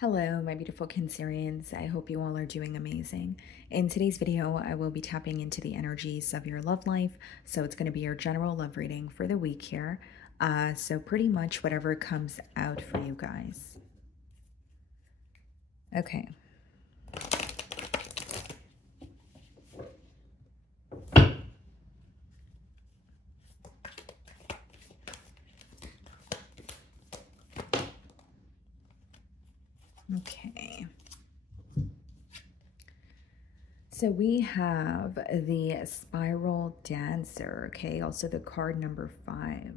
Hello, my beautiful Cancerians. I hope you all are doing amazing. In today's video, I will be tapping into the energies of your love life. So it's going to be your general love reading for the week here. So pretty much whatever comes out for you guys. Okay. Okay. So we have the Spiral Dancer, okay? Also the card number 5.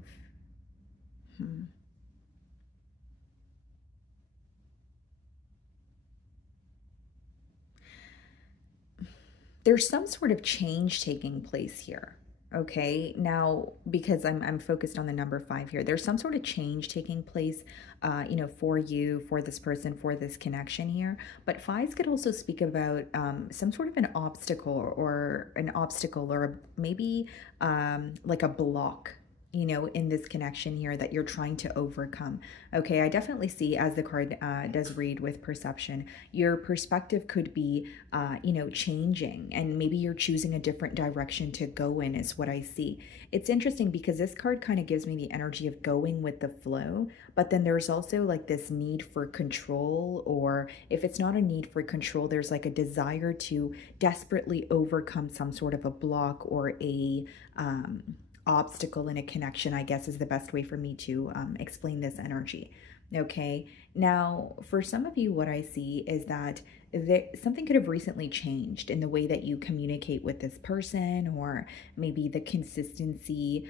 There's some sort of change taking place here. Okay, now because I'm focused on the number 5 here, there's some sort of change taking place, for you, for this person, for this connection here. But fives could also speak about some sort of an obstacle or maybe like a block, in this connection here that you're trying to overcome. Okay, I definitely see, as the card does read with perception, your perspective could be, changing, and maybe you're choosing a different direction to go in, is what I see. It's interesting because this card kind of gives me the energy of going with the flow, but then there's also like this need for control, or if it's not a need for control, there's like a desire to desperately overcome some sort of a block or a obstacle in a connection, I guess is the best way for me to explain this energy. Okay, now for some of you, what I see is that something could have recently changed in the way that you communicate with this person, or maybe the consistency,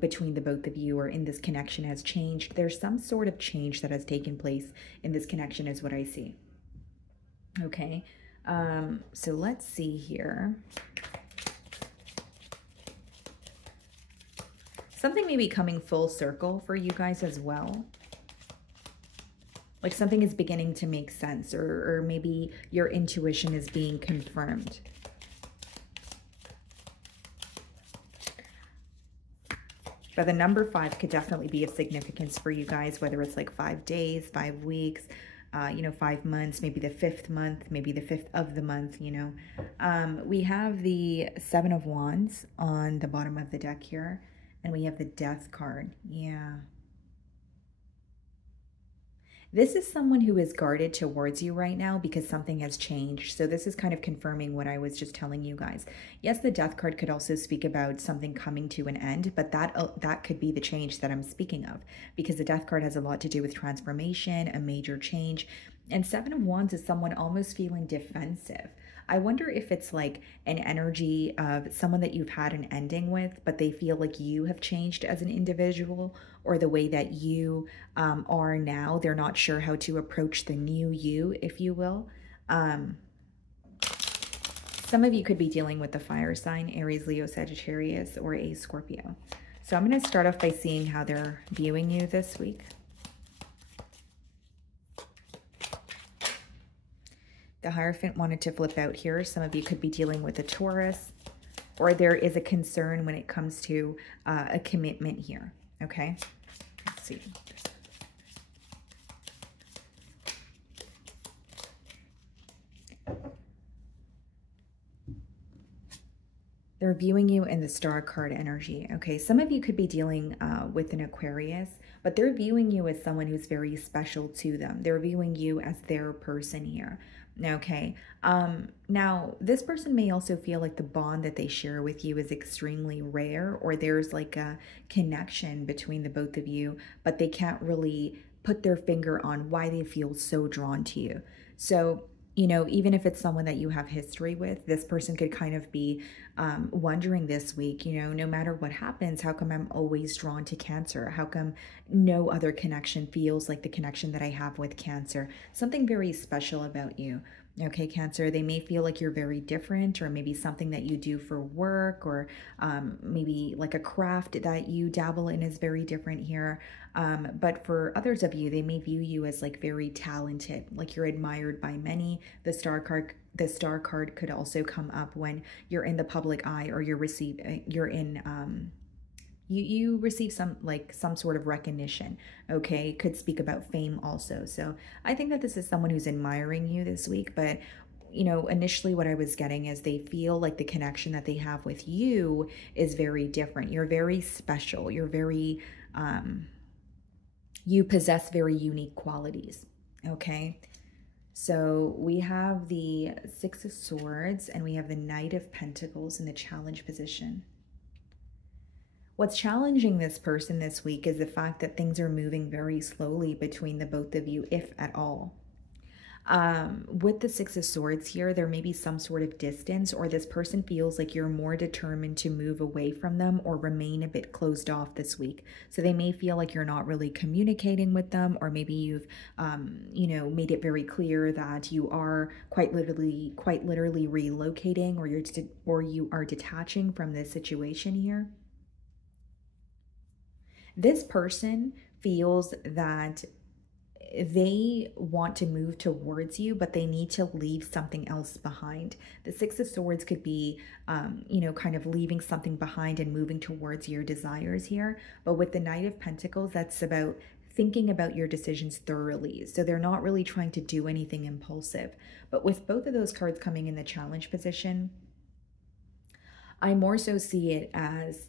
between the both of you or in this connection has changed. There's some sort of change that has taken place in this connection, is what I see. Okay, so let's see here. Something may be coming full circle for you guys as well. Like something is beginning to make sense, or maybe your intuition is being confirmed. But the number 5 could definitely be of significance for you guys, whether it's like 5 days, 5 weeks, 5 months, maybe the 5th month, maybe the 5th of the month, We have the 7 of Wands on the bottom of the deck here. And we have the Death card. Yeah. This is someone who is guarded towards you right now because something has changed. So this is kind of confirming what I was just telling you guys. Yes, the Death card could also speak about something coming to an end, but that could be the change that I'm speaking of, because the Death card has a lot to do with transformation, a major change. And 7 of Wands is someone almost feeling defensive. I wonder if it's like an energy of someone that you've had an ending with, but they feel like you have changed as an individual, or the way that you are now. They're not sure how to approach the new you, if you will. Some of you could be dealing with the fire sign, Aries, Leo, Sagittarius, or a Scorpio. So I'm going to start off by seeing how they're viewing you this week. The Hierophant wanted to flip out here. Some of you could be dealing with a Taurus, or there is a concern when it comes to a commitment here. Okay, let's see. They're viewing you in the Star card energy. Okay, some of you could be dealing with an Aquarius, but they're viewing you as someone who's very special to them. They're viewing you as their person here. Okay, now this person may also feel like the bond that they share with you is extremely rare, or there's like a connection between the both of you, but they can't really put their finger on why they feel so drawn to you. So, even if it's someone that you have history with, this person could kind of be wondering this week, no matter what happens, how come I'm always drawn to Cancer? How come no other connection feels like the connection that I have with Cancer? Something very special about you. Okay, Cancer, they may feel like you're very different, or maybe something that you do for work, or maybe like a craft that you dabble in is very different here. But for others of you, they may view you as like very talented, like you're admired by many. The Star card could also come up when you're in the public eye, or you're in You receive some sort of recognition. Okay, could speak about fame also. So I think that this is someone who's admiring you this week. But initially what I was getting is they feel like the connection that they have with you is very different. You're very special. You're very you possess very unique qualities. Okay, so we have the Six of Swords and we have the Knight of Pentacles in the challenge position. What's challenging this person this week is the fact that things are moving very slowly between the both of you, if at all. With the Six of Swords here, there may be some sort of distance, or this person feels like you're more determined to move away from them or remain a bit closed off this week. So they may feel like you're not really communicating with them, or maybe you've, made it very clear that you are quite literally relocating, or you are detaching from this situation here. This person feels that they want to move towards you, but they need to leave something else behind. The Six of Swords could be, kind of leaving something behind and moving towards your desires here. But with the Knight of Pentacles, that's about thinking about your decisions thoroughly. So they're not really trying to do anything impulsive. But with both of those cards coming in the challenge position, I more so see it as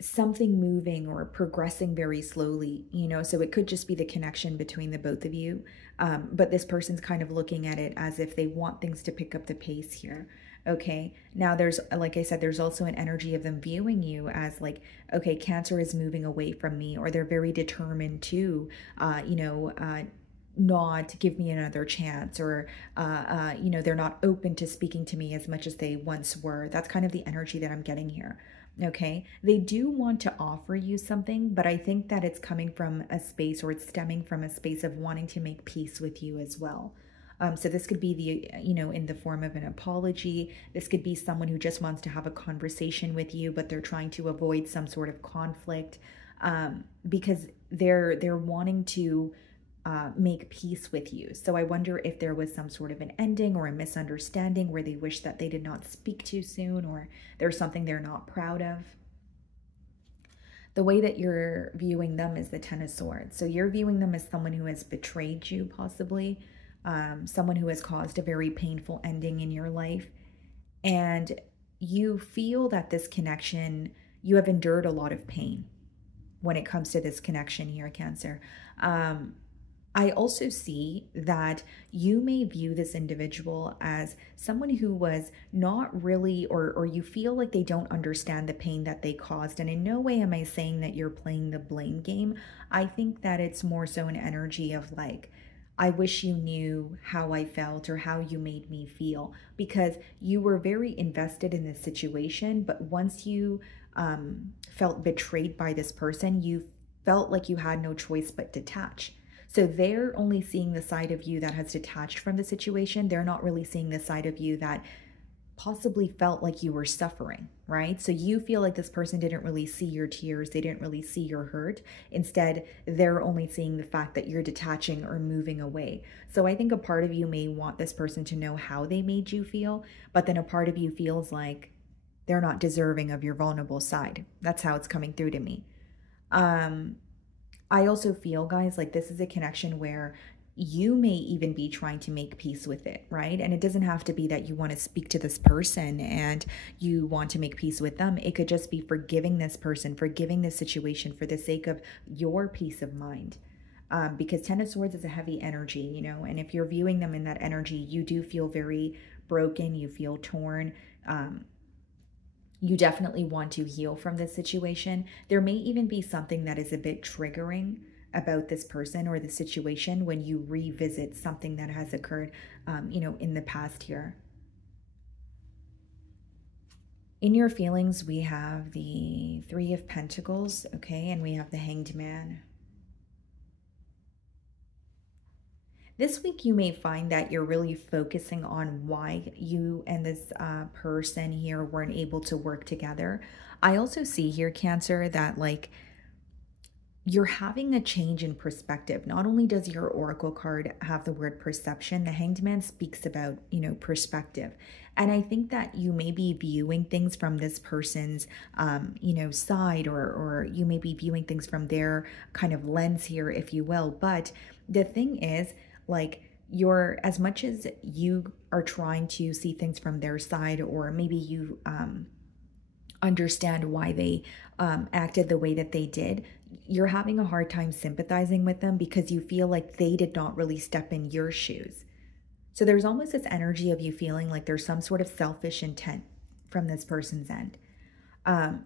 something moving or progressing very slowly, so it could just be the connection between the both of you. But this person's kind of looking at it as if they want things to pick up the pace here. Okay, now there's, like I said, there's also an energy of them viewing you as like, okay, Cancer is moving away from me, or they're very determined to, not give me another chance, or they're not open to speaking to me as much as they once were. That's kind of the energy that I'm getting here. Okay, they do want to offer you something, but I think that it's coming from a space, or it's stemming from a space of wanting to make peace with you as well. So this could be in the form of an apology. This could be someone who just wants to have a conversation with you, but they're trying to avoid some sort of conflict, because they're wanting to make peace with you. So I wonder if there was some sort of an ending or a misunderstanding where they wish that they did not speak too soon, or there's something they're not proud of. The way that you're viewing them is the Ten of Swords. So you're viewing them as someone who has betrayed you, possibly, someone who has caused a very painful ending in your life. And you feel that this connection, you have endured a lot of pain when it comes to this connection here, Cancer. I also see that you may view this individual as someone who was not really, or you feel like they don't understand the pain that they caused. And in no way am I saying that you're playing the blame game. I think that it's more so an energy of like, I wish you knew how I felt or how you made me feel, because you were very invested in this situation. But once you felt betrayed by this person, you felt like you had no choice but to detach. So they're only seeing the side of you that has detached from the situation. They're not really seeing the side of you that possibly felt like you were suffering, right? So you feel like this person didn't really see your tears. They didn't really see your hurt. Instead, they're only seeing the fact that you're detaching or moving away. So I think a part of you may want this person to know how they made you feel, but then a part of you feels like they're not deserving of your vulnerable side. That's how it's coming through to me. I also feel, guys, like this is a connection where you may even be trying to make peace with it, right? And it doesn't have to be that you want to speak to this person and you want to make peace with them. It could just be forgiving this person, forgiving this situation for the sake of your peace of mind. Because Ten of Swords is a heavy energy, and if you're viewing them in that energy, you do feel very broken, you feel torn. You definitely want to heal from this situation. There may even be something that is a bit triggering about this person or the situation when you revisit something that has occurred, in the past here. In your feelings, we have the Three of Pentacles, okay, and we have the Hanged Man. This week, you may find that you're really focusing on why you and this person here weren't able to work together. I also see here, Cancer, that like you're having a change in perspective. Not only does your oracle card have the word perception, the Hanged Man speaks about, perspective. And I think that you may be viewing things from this person's, side, or you may be viewing things from their kind of lens here, if you will. But the thing is, like, you're, as much as you are trying to see things from their side, or maybe you, understand why they acted the way that they did, you're having a hard time sympathizing with them because you feel like they did not really step in your shoes. So there's almost this energy of you feeling like there's some sort of selfish intent from this person's end.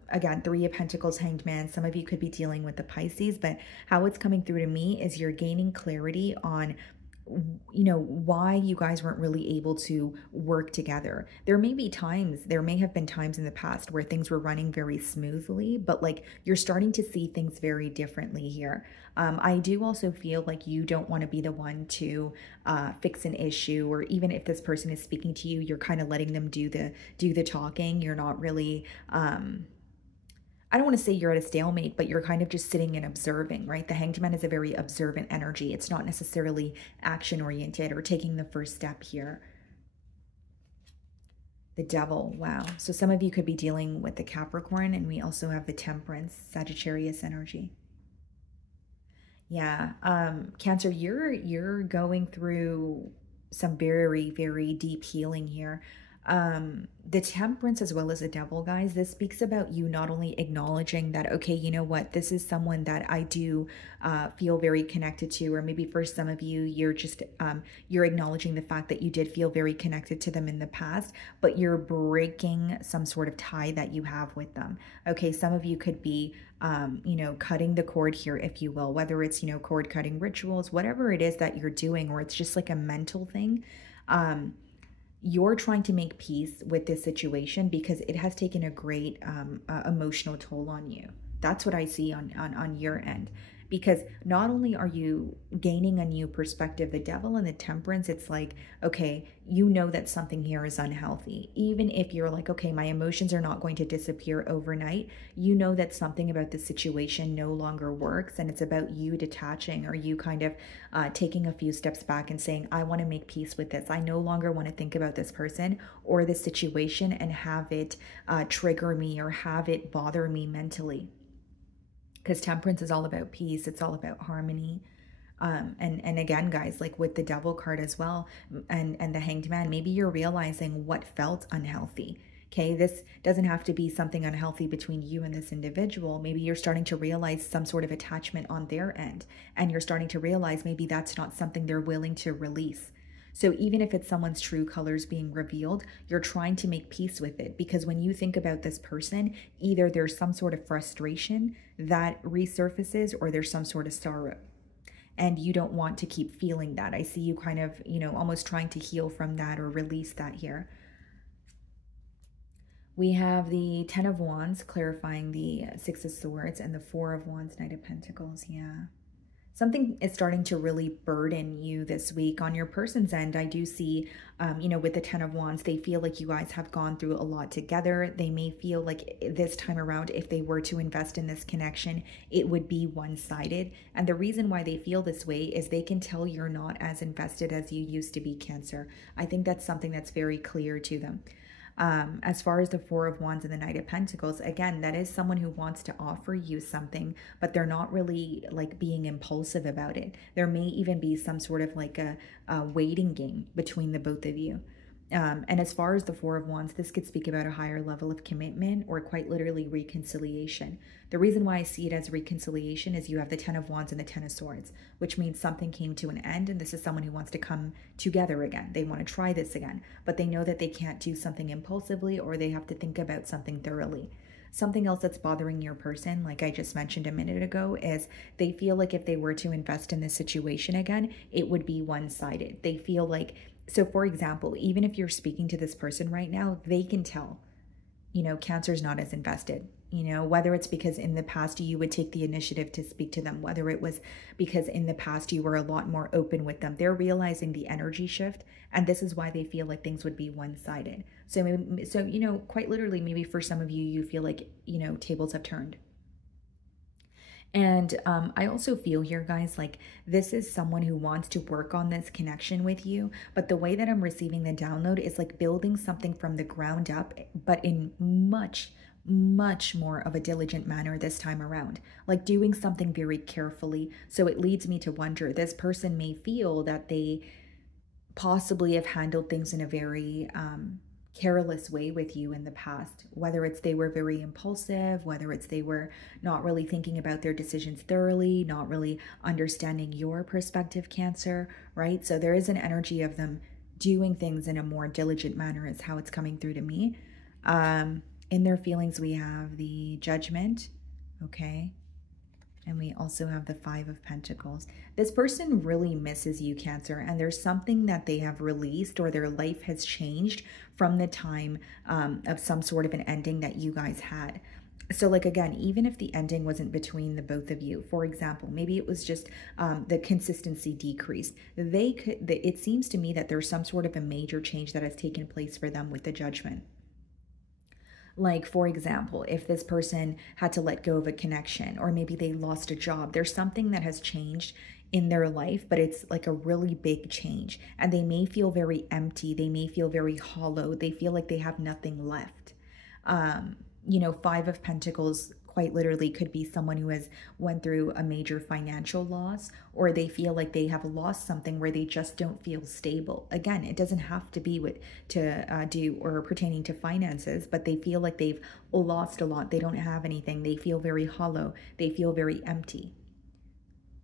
Again, Three of Pentacles, Hanged Man. Some of you could be dealing with the Pisces, but how it's coming through to me is you're gaining clarity on why you guys weren't really able to work together. There may have been times in the past where things were running very smoothly, but like you're starting to see things very differently here. I do also feel like you don't want to be the one to fix an issue, or even if this person is speaking to you, you're kind of letting them do the talking. You're not really I don't want to say you're at a stalemate, but you're kind of just sitting and observing, right? The Hanged Man is a very observant energy. It's not necessarily action oriented or taking the first step here. The Devil, wow. So some of you could be dealing with the Capricorn, and we also have the Temperance, Sagittarius energy. Yeah, Cancer, you're going through some very, very deep healing here. The Temperance as well as the Devil, guys, this speaks about you not only acknowledging that, okay, you know what, this is someone that I do feel very connected to, or maybe for some of you, you're just you're acknowledging the fact that you did feel very connected to them in the past, but you're breaking some sort of tie that you have with them. Okay, some of you could be cutting the cord here, if you will, whether it's, cord cutting rituals, whatever it is that you're doing, or it's just like a mental thing. You're trying to make peace with this situation because it has taken a great emotional toll on you. That's what I see on your end. Because not only are you gaining a new perspective, the Devil and the Temperance, it's like, okay, you know that something here is unhealthy. Even if you're like, okay, my emotions are not going to disappear overnight, you know that something about the situation no longer works, and it's about you detaching, or you kind of taking a few steps back and saying, I want to make peace with this. I no longer want to think about this person or this situation and have it trigger me or have it bother me mentally. Because Temperance is all about peace. It's all about harmony. And again, guys, like with the Devil card as well, and the Hanged Man, maybe you're realizing what felt unhealthy. Okay, this doesn't have to be something unhealthy between you and this individual. Maybe you're starting to realize some sort of attachment on their end, and you're starting to realize maybe that's not something they're willing to release. So even if it's someone's true colors being revealed, you're trying to make peace with it, because when you think about this person, either there's some sort of frustration that resurfaces, or there's some sort of sorrow. And you don't want to keep feeling that. I see you kind of, almost trying to heal from that or release that here. We have the Ten of Wands clarifying the Six of Swords, and the Four of Wands, Knight of Pentacles. Yeah. Something is starting to really burden you this week. On your person's end, I do see, with the Ten of Wands, they feel like you guys have gone through a lot together. They may feel like this time around, if they were to invest in this connection, it would be one-sided. And the reason why they feel this way is they can tell you're not as invested as you used to be, Cancer. I think that's something that's very clear to them. As far as the Four of Wands and the Knight of Pentacles, again, that is someone who wants to offer you something, but they're not really like being impulsive about it. There may even be some sort of like a waiting game between the both of you. And as far as the Four of Wands, this could speak about a higher level of commitment, or quite literally reconciliation. The reason why I see it as reconciliation is you have the Ten of Wands and the Ten of Swords, which means something came to an end, and this is someone who wants to come together again. They want to try this again, but they know that they can't do something impulsively, or they have to think about something thoroughly. Something else that's bothering your person, like I just mentioned a minute ago, is they feel like if they were to invest in this situation again, it would be one-sided. They feel like, so for example, even if you're speaking to this person right now, they can tell, Cancer's not as invested, whether it's because in the past you would take the initiative to speak to them, whether it was because in the past you were a lot more open with them. They're realizing the energy shift, and this is why they feel like things would be one-sided. So quite literally, maybe for some of you, you feel like, tables have turned. And I also feel here, guys, like this is someone who wants to work on this connection with you. But the way that I'm receiving the download is like building something from the ground up, but in much more of a diligent manner this time around, like doing something very carefully. So it leads me to wonder, this person may feel that they possibly have handled things in a very careless way with you in the past, whether it's they were very impulsive, whether it's they were not really thinking about their decisions thoroughly, not really understanding your perspective, Cancer, right? So there is an energy of them doing things in a more diligent manner is how it's coming through to me. In their feelings, we have the Judgment, okay? And we also have the Five of Pentacles. This person really misses you, Cancer, and there's something that they have released or their life has changed from the time of some sort of an ending that you guys had. So like, again, even if the ending wasn't between the both of you, for example, maybe it was just the consistency decreased. It seems to me that there's some sort of a major change that has taken place for them with the Judgment. Like, for example, if this person had to let go of a connection, or maybe they lost a job, there's something that has changed in their life, but it's like a really big change. And they may feel very empty. They may feel very hollow. They feel like they have nothing left. You know, Five of Pentacles quite literally could be someone who has went through a major financial loss, or they feel like they have lost something where they just don't feel stable. Again, it doesn't have to be do or pertaining to finances, but they feel like they've lost a lot. They don't have anything. They feel very hollow. They feel very empty.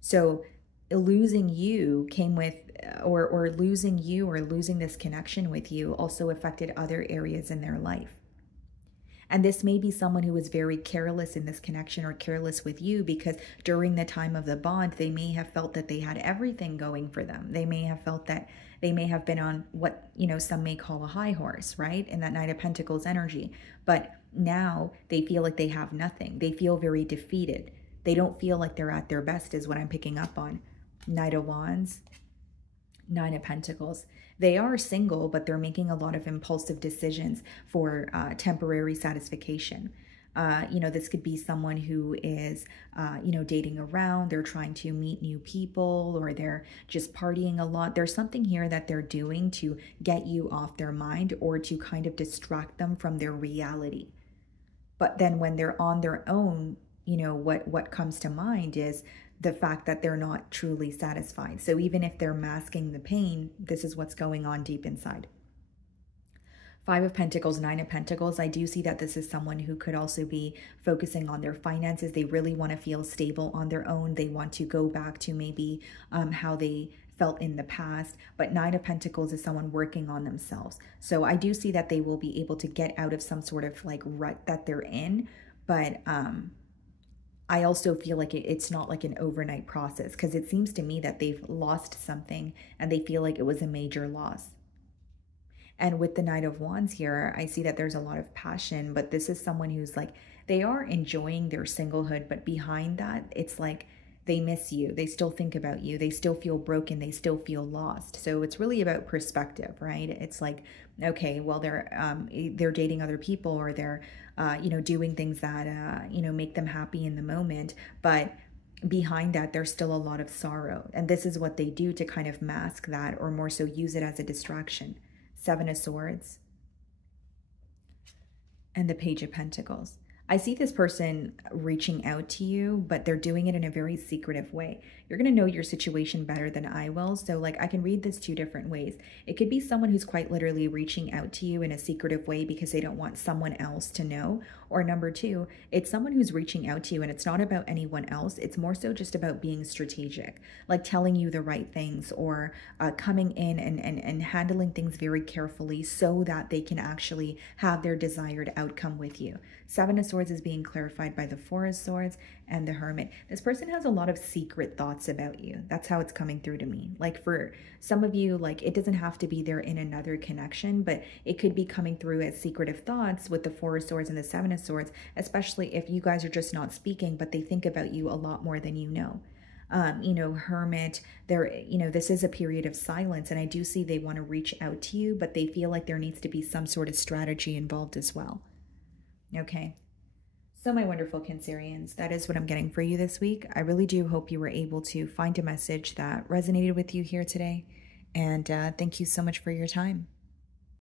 So losing you came with, or losing you or losing this connection with you also affected other areas in their life. And this may be someone who was very careless in this connection or careless with you, because during the time of the bond, they may have felt that they had everything going for them. They may have felt that they may have been on what, you know, some may call a high horse, right? In that Knight of Pentacles energy. But now they feel like they have nothing. They feel very defeated. They don't feel like they're at their best is what I'm picking up on. Knight of Wands, Nine of Pentacles. They are single, but they're making a lot of impulsive decisions for temporary satisfaction. You know, this could be someone who is, you know, dating around. They're trying to meet new people, or they're just partying a lot. There's something here that they're doing to get you off their mind, or to kind of distract them from their reality. But then when they're on their own, you know, what comes to mind is the fact that they're not truly satisfied. So even if they're masking the pain, this is what's going on deep inside. Five of Pentacles, Nine of Pentacles. I do see that this is someone who could also be focusing on their finances. They really want to feel stable on their own. They want to go back to maybe how they felt in the past. But Nine of Pentacles is someone working on themselves. So I do see that they will be able to get out of some sort of like rut that they're in. But I also feel like it's not like an overnight process, because it seems to me that they've lost something and they feel like it was a major loss. And with the Knight of Wands here, I see that there's a lot of passion, but this is someone who's like, they are enjoying their singlehood, but behind that, it's like they miss you. They still think about you. They still feel broken. They still feel lost. So it's really about perspective, right? It's like, okay, well, they're dating other people, or they're, you know, doing things that, you know, make them happy in the moment. But behind that, there's still a lot of sorrow. And this is what they do to kind of mask that, or more so use it as a distraction. Seven of Swords and the Page of Pentacles. I see this person reaching out to you, but they're doing it in a very secretive way. You're going to know your situation better than I will. So like, I can read this two different ways. It could be someone who's quite literally reaching out to you in a secretive way because they don't want someone else to know. Or number two, it's someone who's reaching out to you and it's not about anyone else. It's more so just about being strategic, like telling you the right things, or coming in and handling things very carefully so that they can actually have their desired outcome with you. Seven of Swords is being clarified by the Four of Swords and the Hermit. This person has a lot of secret thoughts about you. That's how it's coming through to me. Like for some of you, like it doesn't have to be there in another connection, but it could be coming through as secretive thoughts with the Four of Swords and the Seven of Swords, especially if you guys are just not speaking, but they think about you a lot more than you know. You know, Hermit, you know, this is a period of silence, and I do see they want to reach out to you, but they feel like there needs to be some sort of strategy involved as well. Okay, So, my wonderful Cancerians, that is what I'm getting for you this week. I really do hope you were able to find a message that resonated with you here today. And thank you so much for your time.